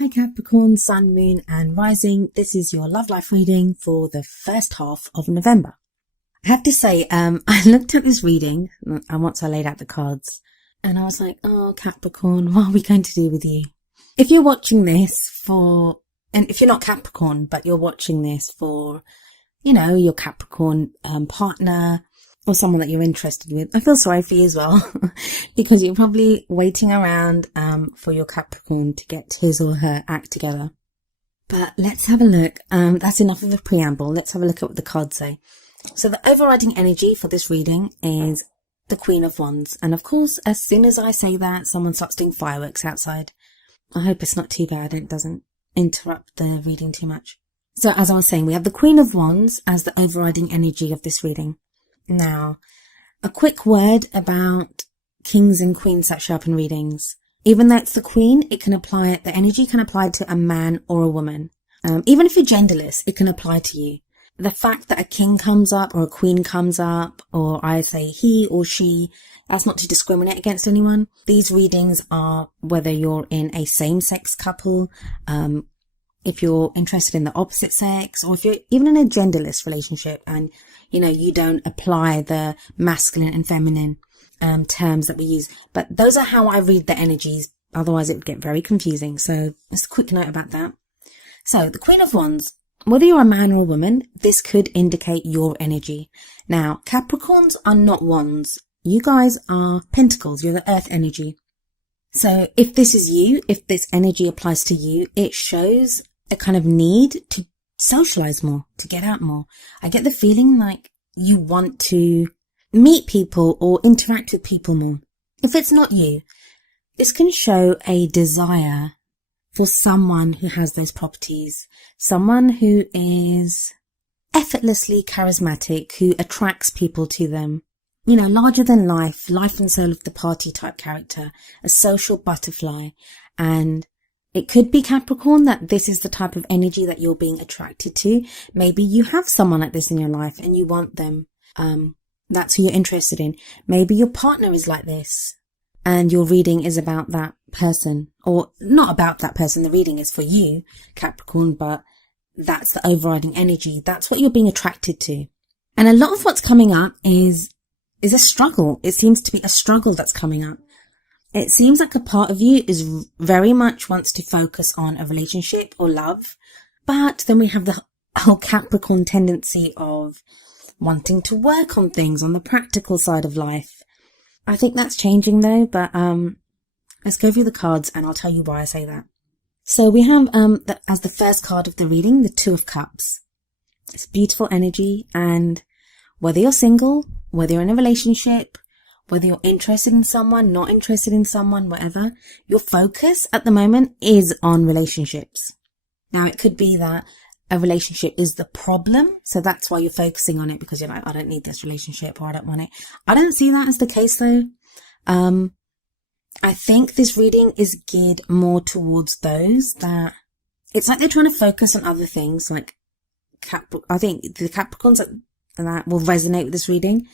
Hi Capricorn, Sun, Moon and Rising. This is your love life reading for the first half of November. I have to say, I looked at this reading and once I laid out the cards and I was like, oh Capricorn, what are we going to do with you? If you're watching this and if you're not Capricorn, but you're watching this for, your Capricorn partner or someone that you're interested with, I feel sorry for you as well because you're probably waiting around for your Capricorn to get his or her act together. But let's have a look. That's enough of a preamble. Let's have a look at what the cards say. So the overriding energy for this reading is the Queen of Wands. And of course, as soon as I say that, someone starts doing fireworks outside. I hope it's not too bad and it doesn't interrupt the reading too much. So as I was saying, we have the Queen of Wands as the overriding energy of this reading. Now, a quick word about kings and queens that show up in readings. Even though it's the queen, the energy can apply to a man or a woman. Even if you're genderless, it can apply to you. The fact that a king comes up or a queen comes up, or I say he or she, that's not to discriminate against anyone. These readings are whether you're in a same-sex couple, if you're interested in the opposite sex, or if you're even in a genderless relationship and, you don't apply the masculine and feminine terms that we use. But those are how I read the energies. Otherwise, it would get very confusing. So just a quick note about that. So the Queen of Wands, whether you're a man or a woman, this could indicate your energy. Now, Capricorns are not wands. You guys are pentacles. You're the earth energy. So if this is you, if this energy applies to you, it shows a kind of need to socialize more, to get out more. I get the feeling like you want to meet people or interact with people more. If it's not you, this can show a desire for someone who has those properties, someone who is effortlessly charismatic, who attracts people to them. Larger than life and soul of the party type character, a social butterfly. And it could be Capricorn that this is the type of energy that you're being attracted to. Maybe you have someone like this in your life and you want them. That's who you're interested in. Maybe your partner is like this and your reading is about that person, or not about that person. The reading is for you, Capricorn, but that's the overriding energy. That's what you're being attracted to. And a lot of what's coming up is a struggle. It seems to be a struggle that's coming up. It seems like a part of you is very much wants to focus on a relationship or love. But then we have the whole Capricorn tendency of wanting to work on things on the practical side of life. I think that's changing though, but let's go through the cards and I'll tell you why I say that. So we have as the first card of the reading, the Two of Cups. It's beautiful energy, and whether you're single, whether you're in a relationship, whether you're interested in someone, not interested in someone, whatever, your focus at the moment is on relationships. Now, it could be that a relationship is the problem, so that's why you're focusing on it, because you're like, I don't need this relationship, or I don't want it. I don't see that as the case though. I think this reading is geared more towards those that it's like they're trying to focus on other things, like I think the Capricorns that will resonate with this reading.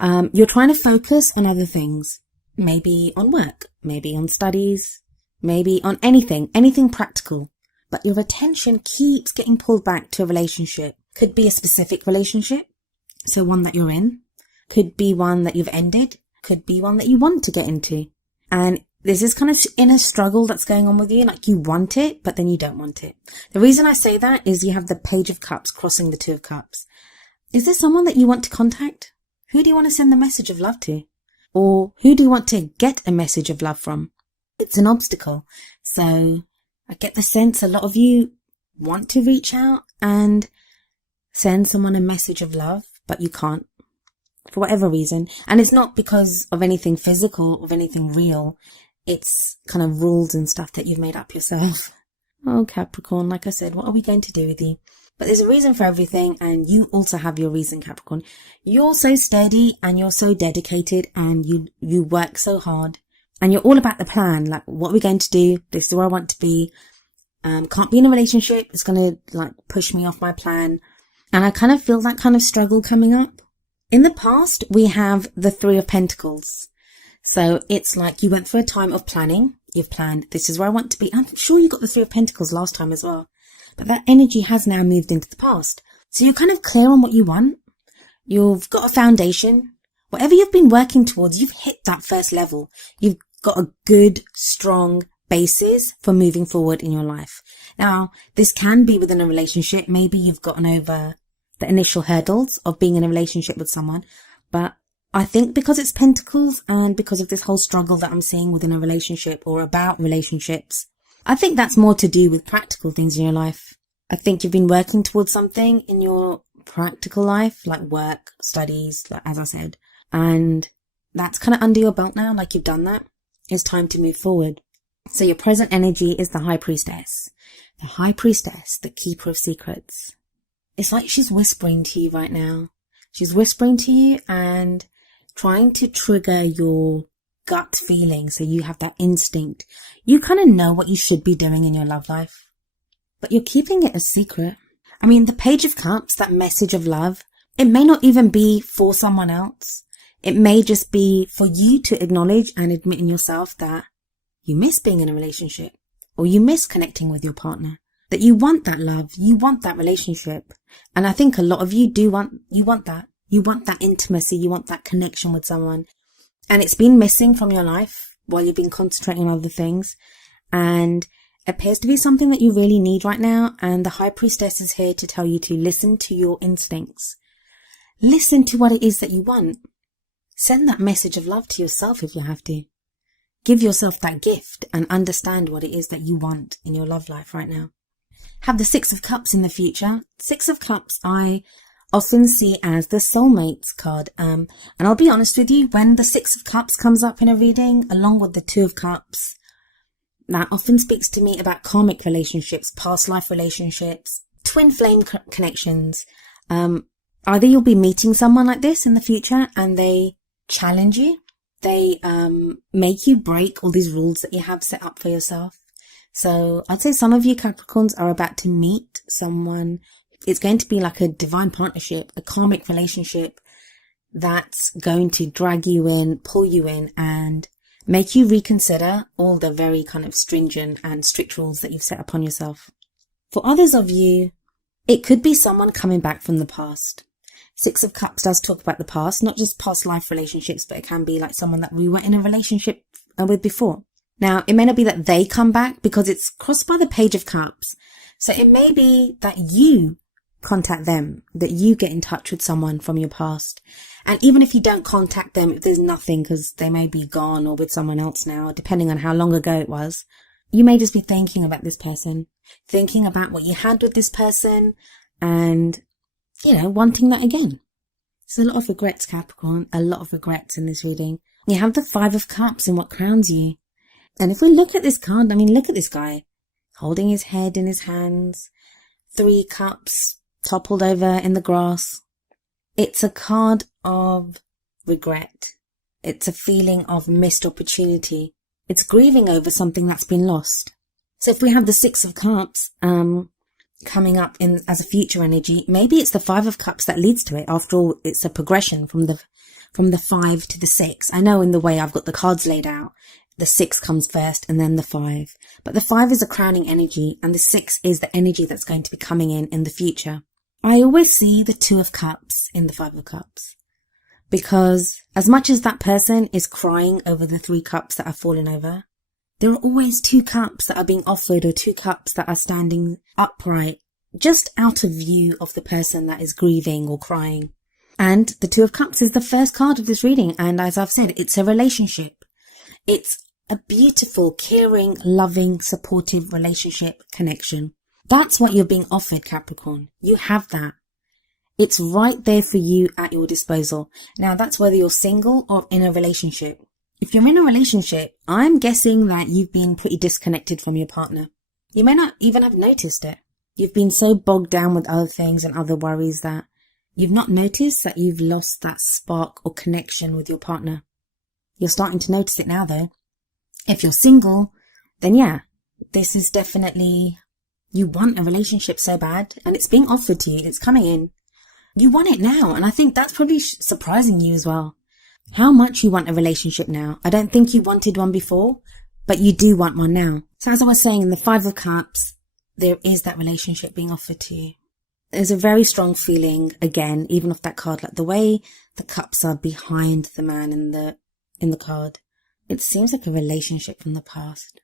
You're trying to focus on other things, maybe on work, maybe on studies, maybe on anything practical, but your attention keeps getting pulled back to a relationship. Could be a specific relationship, so one that you're in, could be one that you've ended, could be one that you want to get into. And this is kind of inner struggle that's going on with you, like you want it, but then you don't want it. The reason I say that is you have the Page of Cups crossing the Two of Cups. Is there someone that you want to contact? Who do you want to send the message of love to? Or who do you want to get a message of love from? It's an obstacle. So I get the sense a lot of you want to reach out and send someone a message of love, but you can't for whatever reason. And it's not because of anything physical or of anything real. It's kind of rules and stuff that you've made up yourself. Oh, Capricorn, like I said, what are we going to do with you? But there's a reason for everything, and you also have your reason, Capricorn. You're so steady and you're so dedicated and you work so hard and you're all about the plan. Like, what are we going to do? This is where I want to be. Can't be in a relationship. It's going to push me off my plan. And I kind of feel that kind of struggle coming up. In the past, we have the Three of Pentacles. So it's like you went through a time of planning You've planned, this is where I want to be. I'm sure you got the Three of Pentacles last time as well. But that energy has now moved into the past. So you're kind of clear on what you want. You've got a foundation. Whatever you've been working towards, you've hit that first level. You've got a good, strong basis for moving forward in your life. Now, this can be within a relationship. Maybe you've gotten over the initial hurdles of being in a relationship with someone. But I think because it's Pentacles and because of this whole struggle that I'm seeing within a relationship or about relationships, I think that's more to do with practical things in your life. I think you've been working towards something in your practical life, like work, studies, like as I said, and that's kind of under your belt now, like you've done that. It's time to move forward. So your present energy is the High Priestess. The High Priestess, the Keeper of Secrets. It's like she's whispering to you right now. She's whispering to you and trying to trigger your gut feeling, so you have that instinct. You kind of know what you should be doing in your love life, but you're keeping it a secret. I mean, the Page of Cups, that message of love, it may not even be for someone else. It may just be for you to acknowledge and admit in yourself that you miss being in a relationship, or you miss connecting with your partner, that you want that love, you want that relationship. And I think a lot of you want that. You want that intimacy, you want that connection with someone. And it's been missing from your life while you've been concentrating on other things. And it appears to be something that you really need right now. And the High Priestess is here to tell you to listen to your instincts. Listen to what it is that you want. Send that message of love to yourself if you have to. Give yourself that gift and understand what it is that you want in your love life right now. Have the Six of Cups in the future. Six of Cups I often see as the soulmates card. And I'll be honest with you, when the Six of Cups comes up in a reading, along with the Two of Cups, that often speaks to me about karmic relationships, past life relationships, twin flame connections. Either you'll be meeting someone like this in the future and they challenge you. They make you break all these rules that you have set up for yourself. So I'd say some of you Capricorns are about to meet someone. It's going to be like a divine partnership, a karmic relationship that's going to drag you in, pull you in, and make you reconsider all the very kind of stringent and strict rules that you've set upon yourself. For others of you, it could be someone coming back from the past. Six of Cups does talk about the past, not just past life relationships, but it can be like someone that we were in a relationship with before. Now, it may not be that they come back because it's crossed by the Page of Cups. So it may be that you contact them, that you get in touch with someone from your past. And even if you don't contact them, if there's nothing because they may be gone or with someone else now, depending on how long ago it was, you may just be thinking about this person, thinking about what you had with this person and, wanting that again. There's a lot of regrets, Capricorn, a lot of regrets in this reading. You have the Five of Cups in what crowns you. And if we look at this card, look at this guy holding his head in his hands, 3 cups toppled over in the grass. It's a card of regret. It's a feeling of missed opportunity. It's grieving over something that's been lost. So if we have the Six of Cups coming up in as a future energy, maybe it's the Five of Cups that leads to it. After all, it's a progression from the 5 to the 6. I know in the way I've got the cards laid out, the 6 comes first and then the 5. But the 5 is a crowning energy and the 6 is the energy that's going to be coming in the future. I always see the Two of Cups in the Five of Cups because as much as that person is crying over the 3 cups that are fallen over, there are always 2 cups that are being offered or 2 cups that are standing upright just out of view of the person that is grieving or crying. And the Two of Cups is the first card of this reading. And as I've said, it's a relationship. It's a beautiful, caring, loving, supportive relationship connection. That's what you're being offered, Capricorn. You have that. It's right there for you at your disposal. Now, that's whether you're single or in a relationship. If you're in a relationship, I'm guessing that you've been pretty disconnected from your partner. You may not even have noticed it. You've been so bogged down with other things and other worries that you've not noticed that you've lost that spark or connection with your partner. You're starting to notice it now, though. If you're single, then yeah, this is definitely, you want a relationship so bad and it's being offered to you. It's coming in. You want it now. And I think that's probably surprising you as well. How much you want a relationship now. I don't think you wanted one before, but you do want one now. So as I was saying, in the Five of Cups, there is that relationship being offered to you. There's a very strong feeling, again, even off that card, like the way the cups are behind the man in the card. It seems like a relationship from the past.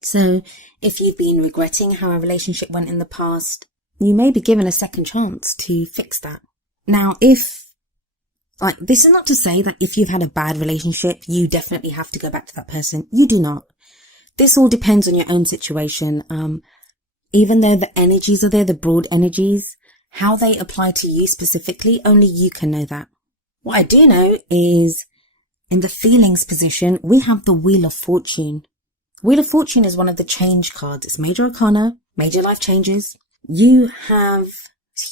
So if you've been regretting how a relationship went in the past, you may be given a second chance to fix that. Now, this is not to say that if you've had a bad relationship, you definitely have to go back to that person. You do not. This all depends on your own situation. Even though the energies are there, the broad energies, how they apply to you specifically, only you can know that. What I do know is in the feelings position, we have the Wheel of Fortune. Wheel of Fortune is one of the change cards. It's major arcana, major life changes. You have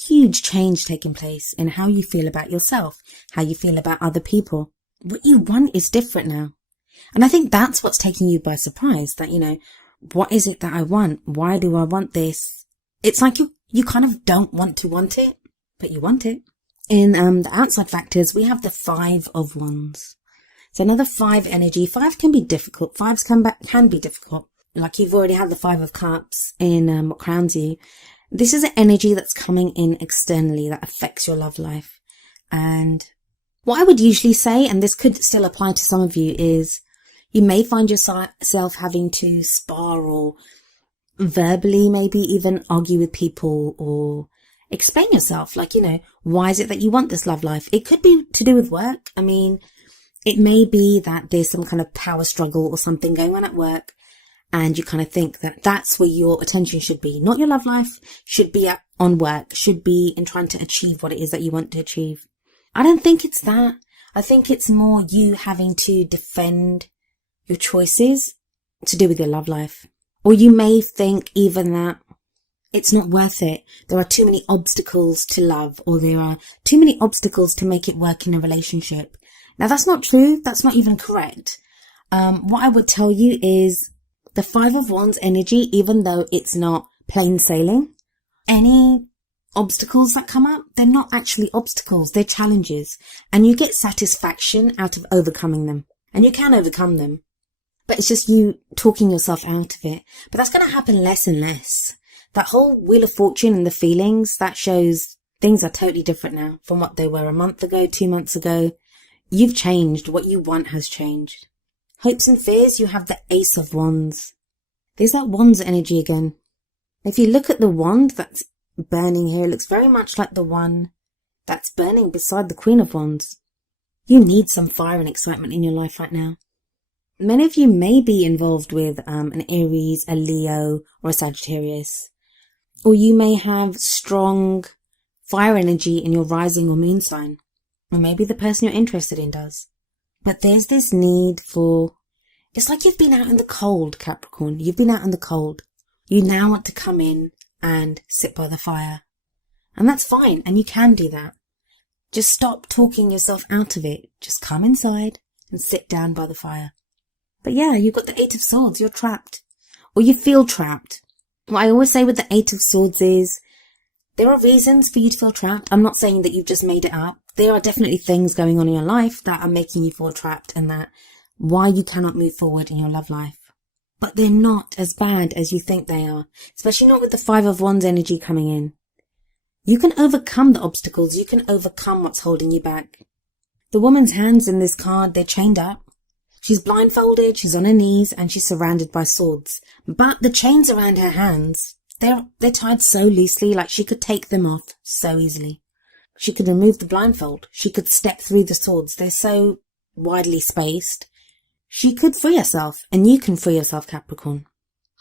huge change taking place in how you feel about yourself, how you feel about other people. What you want is different now. And I think that's what's taking you by surprise, that, what is it that I want? Why do I want this? It's like you kind of don't want to want it, but you want it. In the outside factors, we have the Five of Wands. So another 5 energy. 5 can be difficult. 5s can be difficult. Like you've already had the 5 of Cups in what crowns you. This is an energy that's coming in externally that affects your love life. And what I would usually say, and this could still apply to some of you, is you may find yourself having to spar or verbally maybe even argue with people or explain yourself. Like, why is it that you want this love life? It could be to do with work. I mean, it may be that there's some kind of power struggle or something going on at work, and you kind of think that that's where your attention should be. Not your love life, should be on work, should be in trying to achieve what it is that you want to achieve. I don't think it's that. I think it's more you having to defend your choices to do with your love life. Or you may think even that it's not worth it. There are too many obstacles to love, or there are too many obstacles to make it work in a relationship. Now, that's not true. That's not even correct. What I would tell you is the 5 of Wands energy, even though it's not plain sailing, any obstacles that come up, they're not actually obstacles. They're challenges. And you get satisfaction out of overcoming them. And you can overcome them. But it's just you talking yourself out of it. But that's going to happen less and less. That whole Wheel of Fortune and the feelings, that shows things are totally different now from what they were a month ago, 2 months ago. You've changed. What you want has changed. Hopes and fears, you have the Ace of Wands. There's that Wands energy again. If you look at the wand that's burning here, it looks very much like the one that's burning beside the Queen of Wands. You need some fire and excitement in your life right now. Many of you may be involved with an Aries, a Leo, or a Sagittarius. Or you may have strong fire energy in your rising or moon sign. Or maybe the person you're interested in does. But there's this need for... It's like you've been out in the cold, Capricorn. You've been out in the cold. You now want to come in and sit by the fire. And that's fine, and you can do that. Just stop talking yourself out of it. Just come inside and sit down by the fire. But yeah, you've got the 8 of Swords. You're trapped. Or you feel trapped. What I always say with the 8 of Swords is there are reasons for you to feel trapped. I'm not saying that you've just made it up. There are definitely things going on in your life that are making you feel trapped, and that why you cannot move forward in your love life. But they're not as bad as you think they are, especially not with the 5 of Wands energy coming in. You can overcome the obstacles. You can overcome what's holding you back. The woman's hands in this card, they're chained up. She's blindfolded, she's on her knees, and she's surrounded by swords. But the chains around her hands, they're tied so loosely, like she could take them off so easily. She could remove the blindfold. She could step through the swords. They're so widely spaced. She could free herself, and you can free yourself, Capricorn.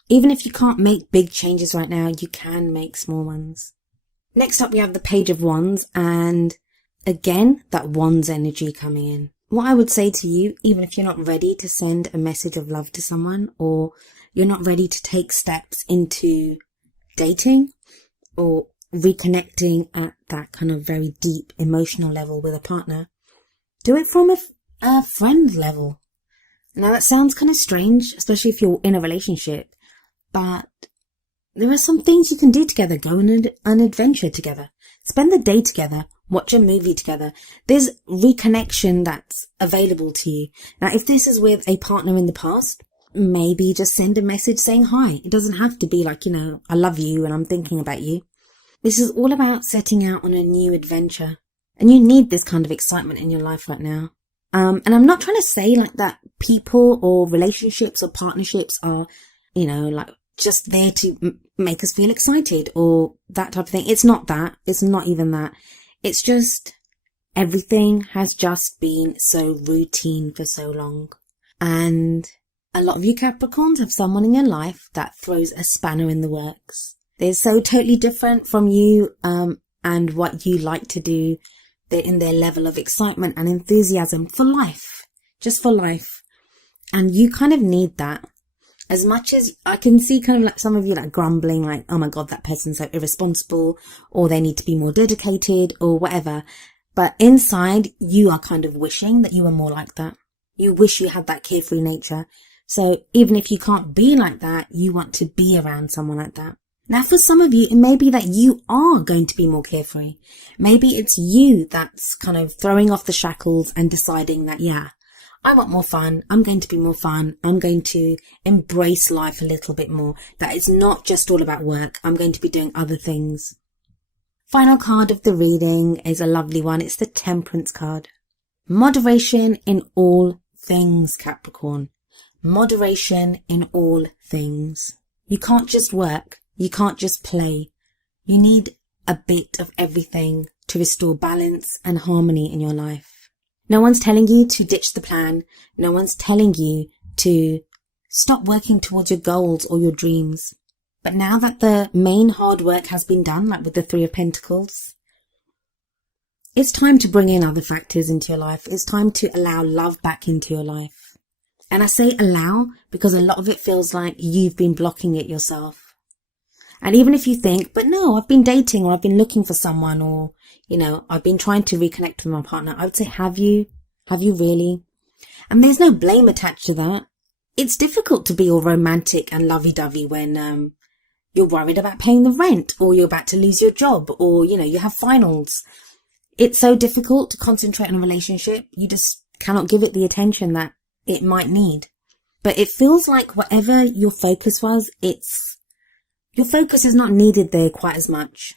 Even if you can't make big changes right now, you can make small ones. Next up, we have the Page of Wands, and again, that Wands energy coming in. What I would say to you, even if you're not ready to send a message of love to someone, or you're not ready to take steps into dating or reconnecting at that kind of very deep emotional level with a partner, do it from a friend level. Now that sounds kind of strange, especially if you're in a relationship, but there are some things you can do together. Go on an adventure together. Spend the day together. Watch a movie together. There's reconnection that's available to you. Now, if this is with a partner in the past, maybe just send a message saying hi. It doesn't have to be like, I love you and I'm thinking about you. This is all about setting out on a new adventure. And you need this kind of excitement in your life right now. And I'm not trying to say like that people or relationships or partnerships are, like just there to make us feel excited or that type of thing. It's not that. It's not even that. It's just everything has just been so routine for so long. And a lot of you Capricorns have someone in your life that throws a spanner in the works. They're so totally different from you and what you like to do. They're in their level of excitement and enthusiasm for life, just for life. And you kind of need that. As much as I can see kind of like some of you like grumbling like, oh my God, that person's so irresponsible, or they need to be more dedicated or whatever. But inside you are kind of wishing that you were more like that. You wish you had that carefree nature. So even if you can't be like that, you want to be around someone like that. Now, for some of you, it may be that you are going to be more carefree. Maybe it's you that's kind of throwing off the shackles and deciding that, yeah, I want more fun. I'm going to be more fun. I'm going to embrace life a little bit more. That it's not just all about work. I'm going to be doing other things. Final card of the reading is a lovely one. It's the Temperance card. Moderation in all things, Capricorn. Moderation in all things. You can't just work. You can't just play. You need a bit of everything to restore balance and harmony in your life. No one's telling you to ditch the plan. No one's telling you to stop working towards your goals or your dreams. But now that the main hard work has been done, like with the Three of Pentacles, it's time to bring in other factors into your life. It's time to allow love back into your life. And I say allow because a lot of it feels like you've been blocking it yourself. And even if you think, but no, I've been dating or I've been looking for someone or, I've been trying to reconnect with my partner. I would say, have you? Have you really? And there's no blame attached to that. It's difficult to be all romantic and lovey-dovey when you're worried about paying the rent or you're about to lose your job or, you have finals. It's so difficult to concentrate on a relationship. You just cannot give it the attention that it might need. But it feels like whatever your focus was, your focus is not needed there quite as much.